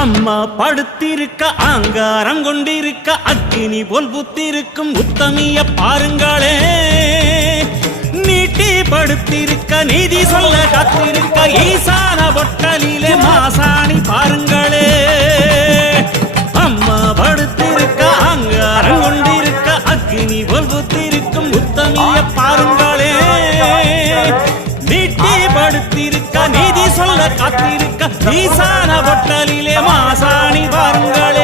அம்மா படுத்திருக்க ஆங்காரம் கொண்டிருக்க அக்கினி போல் புத்திருக்கும் உத்தமிய பாருங்களே. நீட்டி படுத்திருக்க நீதி சொல்ல காத்திருக்க ஈசான பொட்டலிலே மாசாணி பாருங்களே. அம்மா படுத்திருக்க ஆங்காரம் கொண்டிருக்க அக்கினி போல் புத்திருக்கும் உத்தமிய பாருங்களே. நீட்டி படுத்திருக்க நீதி சொல்ல காத்திருக்க ஈசான பொட்டலிலே மாசாணி பாருங்களே.